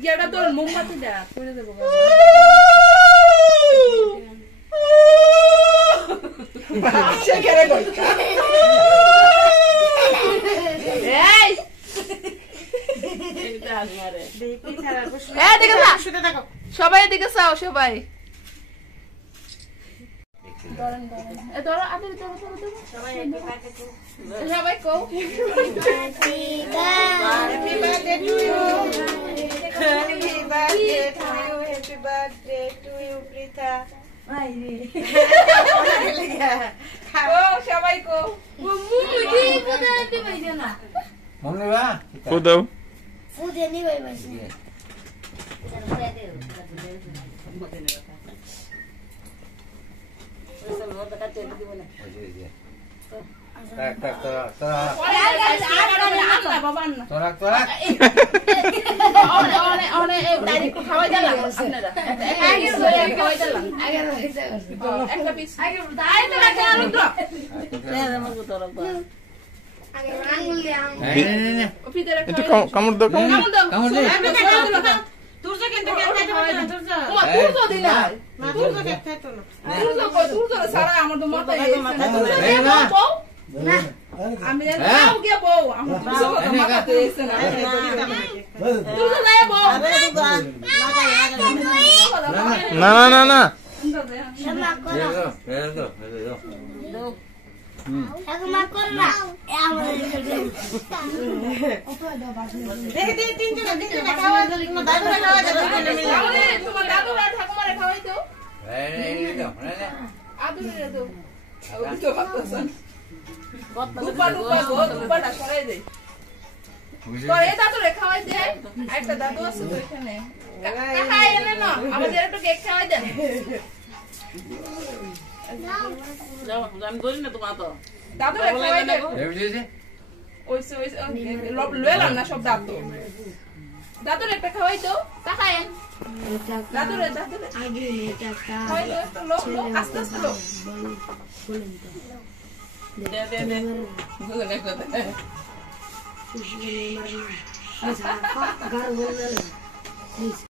ইয়াটা তোর মোমবাতি দা করে দেব আচ্ছা কেরে কই এই এটা আরে দেখি ছাড়া বসে এই দিকে যা শুতে দেখো সবাই এদিকে চাও সবাই দরন দরন এ দরন আদে ভিতরে সবাই একটু কাটে সবাই কও happy birthday to you happy birthday to you happy birthday to you Prita আই রে ও সবাই কও মুদি কোথায় দিবে না মনে বা কোদাও ফুদে নিবে বাসি একটু কামড় দাও তুরজা কেনতে কেটে খাওয়াই দে তুরজা ওমা তুরজা দিলা না তুরজা কেটে খাইতো না তুরজা কই তুরজা সারা আমার তো মাথা এই না না আমি যাও গিয়া বউ আমার তুরজা মাথা এসে না তুরজা যায় বউ না না না না ক্ষমা করো ক্ষমা করো না এ আমাদের দেখে দে তিনজনে খাওয়া তোমার দাদুরা খাওয়া যাবে তাহলে তোমার দাদুরা ঠাকুমারে খাওয়াই দাও এই দাও আদুরে দাও ওই তো বাতাসন দুপাটা সরাই দে তো এই দাদুরে খাওয়াই দে একটা দাদু আছে তো এখানে কাকা এনে না আমাদের একটু কেক খাওয়াই দেন যাও আমি বলি না তোমার তো দাদুরে খাওয়াই দে ওইসে লইলাম না সব দাদু দাদুরে একটা খাওয়াই দাও কাকায়েন দাদুরে আগে এটা খাওয়াই দাও একটু লো আস্তে আস্তে লো দে গুলো না কথা খুশি মারনা আচ্ছা গার বল